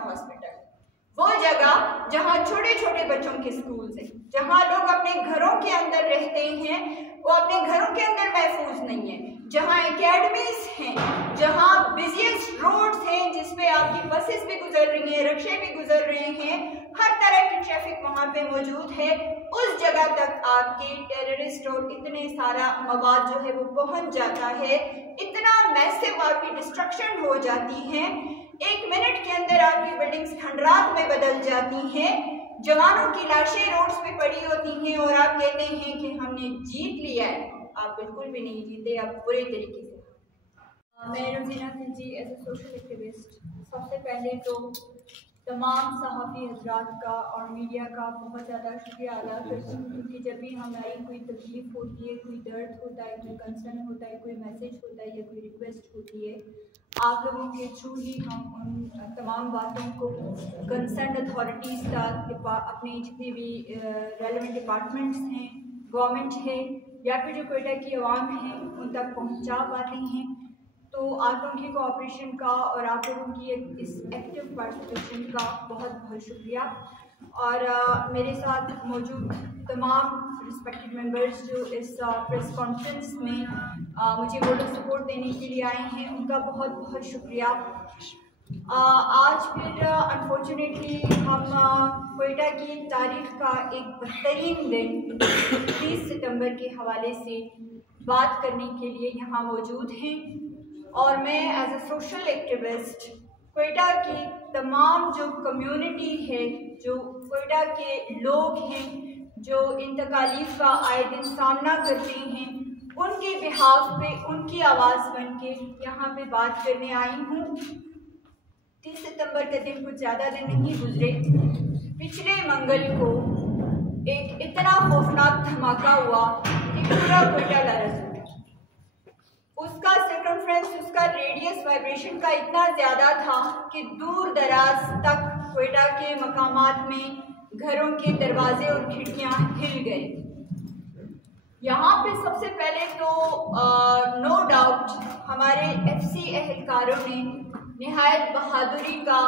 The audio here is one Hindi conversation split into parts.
हॉस्पिटल, वो जगह जहाँ छोटे छोटे बच्चों के स्कूल्स हैं, जहाँ लोग अपने घरों के अंदर रहते हैं, वो अपने घरों के अंदर महफूज नहीं है, जहाँ एकेडमीज हैं, जहाँ बिजिएस्ट रोड्स हैं जिसपे आपकी बसेस भी गुजर रही हैं, रिक्शे भी गुजर रहे हैं, हर तरह की ट्रैफिक वहाँ पे मौजूद है, उस जगह तक आपके टेररिस्ट और इतने सारा मवाद जो है वो पहुँच जाता है, इतना मैसिव आपकी डिस्ट्रक्शन हो जाती है, 1 मिनट के अंदर आपकी बिल्डिंग्स खंडरात में बदल जाती हैं, जवानों की लाशें रोड्स पे पड़ी होती हैं और आप कहते हैं कि हमने जीत लिया है। आप बिल्कुल भी नहीं जीते, आप बुरे तरीके से। मैं Rozina Khilji as a social activist सबसे पहले तो तमाम सहाफ़ी हजरात का और मीडिया का बहुत ज़्यादा शुक्रिया अदा करती हूँ, क्योंकि जब भी हमारी कोई तकलीफ़ होती है, कोई दर्द होता है, कोई कंसर्न होता है, कोई मैसेज होता है या कोई रिक्वेस्ट होती है, आप लोगों के थ्रू ही हम उन तमाम बातों को कंसर्न अथॉरिटीज़ तक, अपने जितने भी रेलेवेंट डिपार्टमेंट्स हैं, गवर्नमेंट है या फिर जो कोयटा की आवाम है उन तक पहुँचा पाते हैं। तो आप लोगों की कोऑपरेशन का और आप लोगों की इस एक्टिव पार्टिसिपेशन का बहुत बहुत शुक्रिया। और मेरे साथ मौजूद तमाम रिस्पेक्टेड मेंबर्स जो इस प्रेस कॉन्फ्रेंस में मुझे वोटर सपोर्ट देने के लिए आए हैं, उनका बहुत बहुत शुक्रिया। आज फिर अनफॉर्चुनेटली हम कोयटा की तारीख का एक बेहतरीन दिन 30 सितंबर के हवाले से बात करने के लिए यहाँ मौजूद हैं, और मैं as a social activist Quetta की तमाम जो कम्युनिटी है, जो कोयटा के लोग हैं जो इन तकालीफ का आए दिन सामना करते हैं, उनके बिहाफ पे उनकी आवाज़ बन के यहाँ पे बात करने आई हूँ। 30 सितंबर के दिन कुछ ज़्यादा दिन नहीं गुजरे, पिछले मंगल को एक इतना खौफनाक धमाका हुआ कि पूरा कोयटा लरज़ उठा। उसका सर्कमफ्रेंस, उसका रेडियस वाइब्रेशन का इतना ज़्यादा था कि दूर दराज तक कोयटा के मकामात में घरों के दरवाजे और खिड़कियाँ हिल गए। यहाँ पे सबसे पहले तो नो डाउट हमारे FC एहलकारों ने निहायत बहादुरी का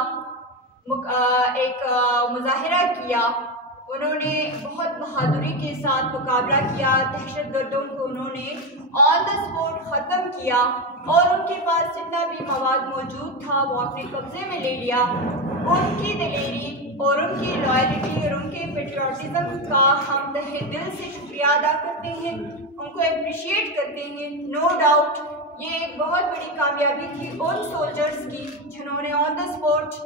एक मुजाहिरा किया। उन्होंने बहुत बहादुरी के साथ मुकाबला किया, दहशतगर्दों को उन्होंने ऑन द स्पॉट ख़त्म किया और उनके पास जितना भी मवाद मौजूद था वो अपने कब्जे में ले लिया। उनकी दिलेरी और उनकी लॉयल्टी और उनके पेट्रियाटिज़म का हम तहे दिल से शुक्रिया अदा करते हैं, उनको अप्रिशिएट करते हैं। नो डाउट ये एक बहुत बड़ी कामयाबी थी उन सोल्जर्स की जिन्होंने ऑन द स्पॉट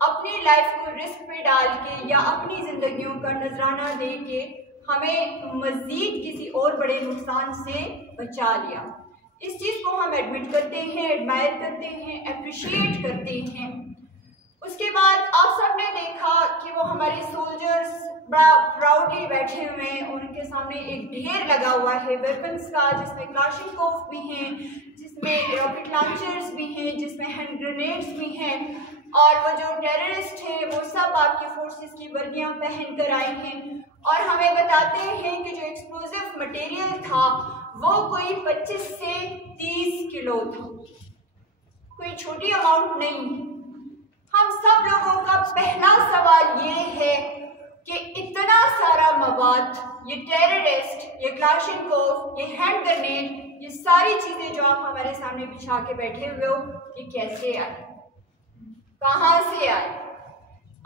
अपनी लाइफ को रिस्क पे डाल के या अपनी ज़िंदगियों का नजराना दे के हमें मज़ीद किसी और बड़े नुकसान से बचा लिया। इस चीज़ को हम एडमिट करते हैं, एडमायर करते हैं, अप्रिशिएट करते हैं। उसके बाद आप सब ने देखा कि वो हमारे सोल्जर्स बड़ा प्राउडली बैठे हुए हैं, उनके सामने एक ढेर लगा हुआ है वेपन्स का, जिसमें क्लाशनिकोव भी हैं, जिसमें रॉकेट लॉन्चर्स भी हैं, जिसमें हैंड ग्रेनेड्स भी हैं, और वो जो टेररिस्ट हैं वो सब आपकी फोर्सेस की वर्दियां पहन कर आए हैं और हमें बताते हैं कि जो एक्सप्लोजिव मटेरियल था वो कोई 25 से 30 किलो था, कोई छोटी अमाउंट नहीं। हम सब लोगों का पहला सवाल ये है कि इतना सारा मवाद, ये टेररिस्ट, ये क्लाशनिकोव, ये हैंड ग्रेनेड, ये सारी चीज़ें जो आप हमारे सामने बिछा के बैठे हुए हो, ये कैसे आए, कहाँ से आए,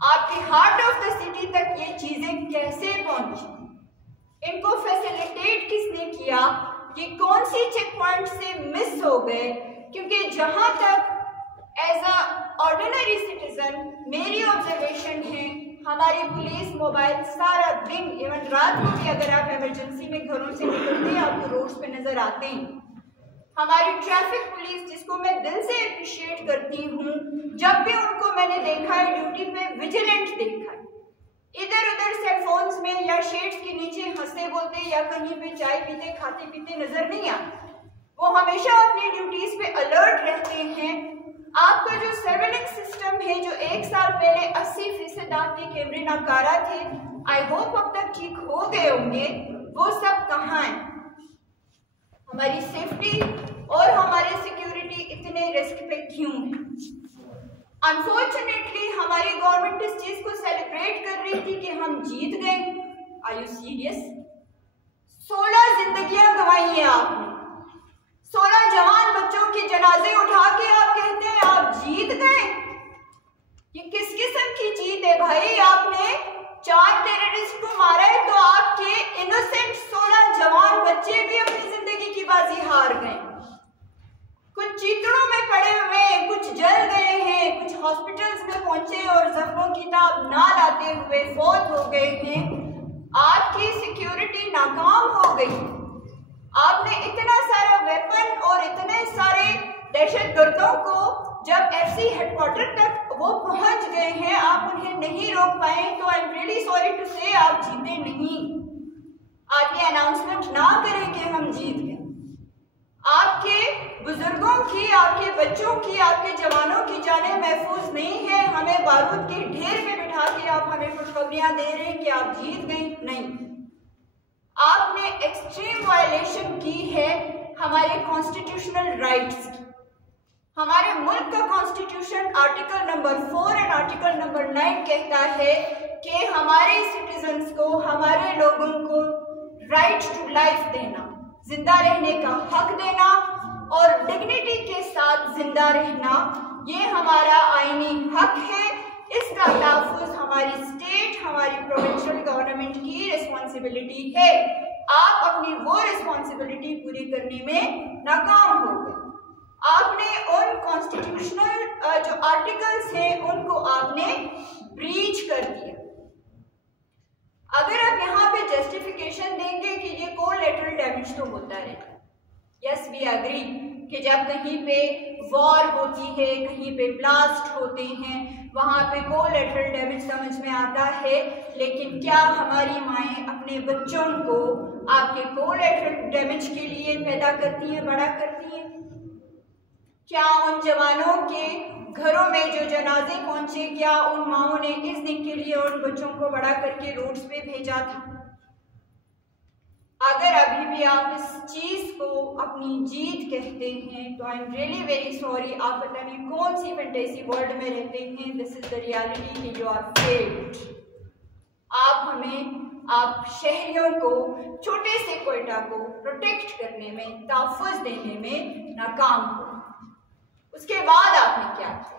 आपके हार्ट ऑफ द सिटी तक ये चीजें कैसे पहुंची, इनको फैसिलिटेट किसने किया, ये कौन सी चेक पॉइंट से मिस हो गए? क्योंकि जहां तक एज अ ऑर्डिनरी सिटीजन मेरी ऑब्जर्वेशन है, हमारी पुलिस मोबाइल सारा दिन, इवन रात को भी अगर आप इमरजेंसी में घरों से निकलते हैं आपको रोड्स पे नजर आते हैं। हमारी ट्रैफिक पुलिस, जिसको मैं दिल से अप्रिशिएट करती हूँ, जब भी उनको मैंने देखा है ड्यूटी पे विजिलेंट देखा है, इधर उधर सेलफोन्स में या शेड्स के नीचे हंसते बोलते या कहीं पे चाय पीते खाते पीते नजर नहीं आते। वो हमेशा अपनी ड्यूटीज पे अलर्ट रहते हैं। आपका जो सर्वेलेंस सिस्टम है, जो 1 साल पहले 80% आपके कैमरे नाकारा थे, आई होप अब तक ठीक हो गए होंगे, वो सब कहाँ है? हमारी सेफ्टी और हमारी सिक्योरिटी इतने रिस्क पे क्यों है? अनफॉर्चुनेटली हमारी गवर्नमेंट इस चीज को सेलिब्रेट कर रही थी कि हम जीत गए। Are you serious? 16 जिंदगियां गंवाई हैं आपने, 16 जवान बच्चों के जनाजे उठा के आप कहते हैं आप जीत गए। ये किस किस्म की जीत है भाई? आपने 4 टेररिस्ट को मारा है तो आपके इनोसेंट 16 जवान बच्चे भी अपनी जिंदगी की बाजी हार गए। कुछ चीतड़ों में पड़े हुए, कुछ जल गए हैं, कुछ हॉस्पिटल्स में पहुंचे और जख्मों की ताब ना लाते हुए फौत हो गए हैं। आपकी सिक्योरिटी नाकाम हो गई। आपने इतना सारा वेपन और इतने सारे दहशतगर्दों को जब एफसी हेडक्वार्टर तक वो पहुंच गए हैं, आप उन्हें नहीं रोक पाए। तो I am really sorry to say आप जीते नहीं। आप ये अनाउंसमेंट ना करें कि हम जीत गए। आपके बुजुर्गों की, आपके बच्चों की, आपके जवानों की जानें महफूज नहीं है। हमें बारूद के ढेर पे बिठा के आप हमें खुशखबरियां दे रहे हैं कि आप जीत गए। नहीं, आपने एक्सट्रीम वायलेशन की है हमारे कॉन्स्टिट्यूशनल राइट्स की। हमारे मुल्क का कॉन्स्टिट्यूशन आर्टिकल नंबर 4 और आर्टिकल नंबर 9 कहता है कि हमारे सिटीजन्स को, हमारे लोगों को राइट टू लाइफ देना, जिंदा रहने का हक देना और डिग्निटी के साथ जिंदा रहना, ये हमारा आईनी हक है। इसका तहफ़्फ़ुज़ हमारी स्टेट, हमारी प्रोविंशियल गवर्नमेंट की रिस्पॉन्सिबिलिटी है। आप अपनी वो रिस्पॉन्सिबिलिटी पूरी करने में नाकाम हो गए। आपने उन कॉन्स्टिट्यूशनल जो आर्टिकल्स हैं उनको आपने ब्रीच कर दिया। अगर आप यहाँ पे जस्टिफिकेशन देंगे कि ये कोलैटरल डैमेज तो होता रहता है, यस वी एग्री कि जब कहीं पे वॉर होती है, कहीं पे ब्लास्ट होते हैं, वहाँ पे कोलैटरल डैमेज समझ में आता है। लेकिन क्या हमारी माएँ अपने बच्चों को आपके कोलैटरल डैमेज के लिए पैदा करती हैं, बड़ा करती हैं? क्या उन जवानों के घरों में जो जनाजे पहुंचे, क्या उन माओं ने इस दिन के लिए उन बच्चों को बड़ा करके रोड्स पे भेजा था? अगर अभी भी आप इस चीज को अपनी जीत कहते हैं तो I am really very sorry. आप पता नहीं कौन सी फैंटेसी वर्ल्ड में रहते हैं। दिस इज द रियलिटी कि यू आर फेल्ड। आप हमें, आप शहरियों को, छोटे से कोयटा को प्रोटेक्ट करने में, तहफ़्फ़ुज़ देने में नाकाम हो। उसके बाद आपने क्या किया?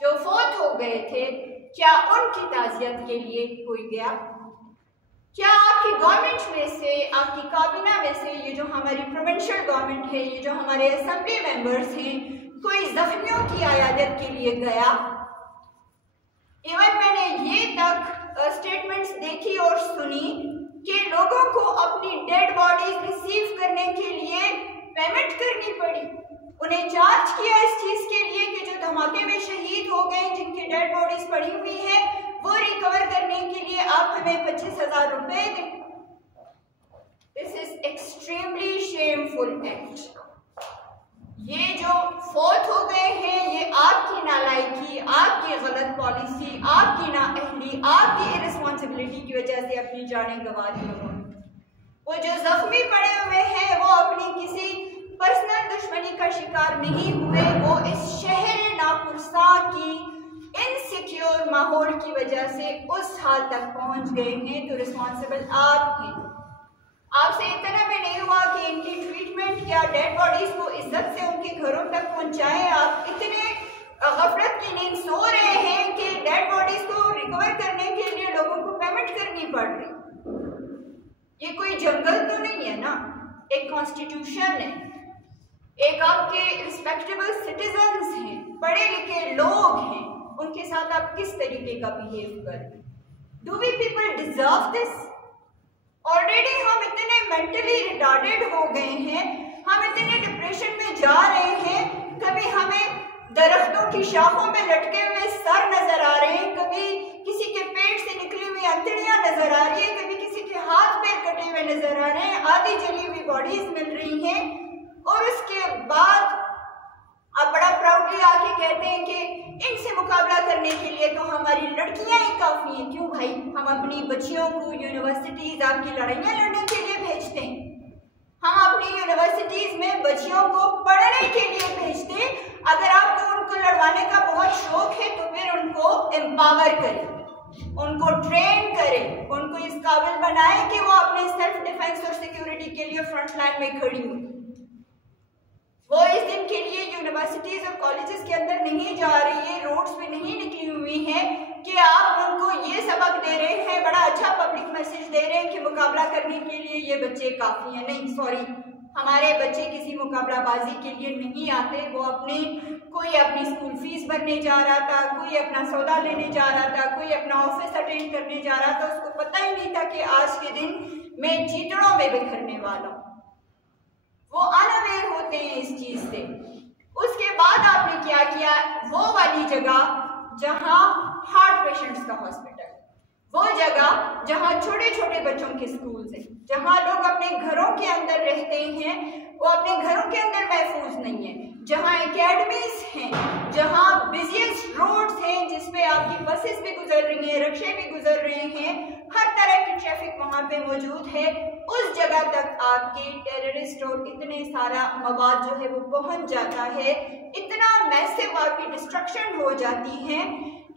जो फौत हो गए थे, क्या उनकी ताज़ियत के लिए कोई गया? क्या आपकी गवर्नमेंट में से, आपकी काबीना में से, ये जो हमारी प्रोविंशियल गवर्नमेंट है, ये जो हमारे असेंबली मेंबर्स हैं, कोई जख्मियों की अयादत के लिए गया? इवन मैंने ये तक स्टेटमेंट्स देखी और सुनी कि लोगों को अपनी डेड बॉडीज रिसीव करने के लिए पेमेंट करनी पड़ी। उन्हें चार्ज किया इस चीज के लिए कि जो धमाके में शहीद हो गए, जिनकी डेड बॉडीज पड़ी हुई है, वो रिकवर करने के लिए आप हमें 25,000 रुपए दें। This is extremely shameful act. ये जो फौत हो गए हैं, ये आपकी नालायकी, आपकी गलत पॉलिसी, आपकी नाअहली, आपकी इररिस्पॉन्सिबिलिटी की वजह से अपनी जानें गंवा दी उन्होंने। वो जो जख्मी पड़े हुए हैं वो अपनी किसी पर्सनल दुश्मनी का शिकार नहीं हुए, वो इस शहर नापुरसा की इनसिक्योर माहौल की वजह से उस हाल तक पहुंच गए हैं। तो रिस्पॉन्सिबल आप हैं। आपसे इतना भी नहीं हुआ कि इनकी ट्रीटमेंट या डेड बॉडीज को इज्जत से उनके घरों तक पहुंचाएं। आप इतने गफलत की नींद सो रहे हैं कि डेड बॉडीज को रिकवर करने के लिए लोगों को पेमेंट करनी पड़ रही। ये कोई जंगल तो नहीं है ना, एक कॉन्स्टिट्यूशन है, एक आपके रिस्पेक्टेबल सिटीजन्स हैं, पढ़े लिखे लोग हैं, उनके साथ आप किस तरीके का बिहेव कर रहे हैं? Do we people deserve this? Already हम इतने मेंटली रिटार्डेड हो गए हैं, हम इतने डिप्रेशन में जा रहे हैं। कभी हमें दरख्तों की शाखों में लटके हुए सर नजर आ रहे हैं, कभी किसी के पेट से निकली हुई अंतड़ियां नजर आ रही है, कभी किसी के हाथ पैर कटे हुए नजर आ रहे हैं, आधी जली हुई बॉडीज मिल रही हैं। और उसके बाद आप बड़ा प्राउडली आके कहते हैं कि इनसे मुकाबला करने के लिए तो हमारी लड़कियां ही काफी हैं। क्यों भाई? हम अपनी बच्चियों को यूनिवर्सिटीज आपकी लड़ाइयां लड़ने के लिए भेजते हैं, हम अपनी यूनिवर्सिटीज में बच्चियों को पढ़ने के लिए भेजते हैं। अगर आपको उन उनको लड़वाने का बहुत शौक है तो फिर उनको एम्पावर करें, उनको ट्रेन करें, उनको इस काबिल बनाएं कि वो अपने सेल्फ डिफेंस और सिक्योरिटी के लिए फ्रंट लाइन में खड़ी हो। वो इस दिन के लिए यूनिवर्सिटीज और कॉलेजेस के अंदर नहीं जा रही है, रोड्स पे नहीं निकली हुई है कि आप उनको ये सबक दे रहे हैं, बड़ा अच्छा पब्लिक मैसेज दे रहे हैं कि मुकाबला करने के लिए ये बच्चे काफी हैं। नहीं, सॉरी, हमारे बच्चे किसी मुकाबलाबाजी के लिए नहीं आते। वो कोई अपनी स्कूल फीस भरने जा रहा था, कोई अपना सौदा लेने जा रहा था, कोई अपना ऑफिस अटेंड करने जा रहा था, उसको पता ही नहीं था कि आज के दिन मैं चीतड़ों में बिखरने वाला हूँ। वो अनअवेयर होते हैं इस चीज से। उसके बाद आपने क्या किया, वो वाली जगह जहां हार्ट पेशेंट्स का हॉस्पिटल, वो जगह जहां छोटे छोटे बच्चों के स्कूल हैं, जहां लोग अपने घरों के अंदर रहते हैं, वो अपने घरों के अंदर महफूज नहीं है, जहां एकेडमीज हैं, जहां बिजिएस्ट रोड्स हैं जिसपे आपकी बसेस भी गुजर रही हैं, रिक्शे भी गुजर रहे हैं, हर तरह की ट्रैफिक वहां पे मौजूद है। उस जगह तक आपके टेररिस्ट और इतने सारा मवाद जो है वो पहुंच जाता है, इतना मैसिव आपकी डिस्ट्रक्शन हो जाती है,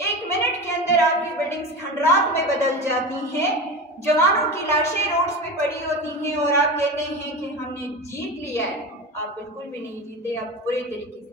1 मिनट के अंदर आपकी बिल्डिंग्स खंडरात में बदल जाती हैं, जवानों की लाशें रोड्स पे पड़ी होती हैं और आप कहते हैं कि हमने जीत लिया है। आप बिल्कुल भी नहीं जीते, आप बुरे तरीके से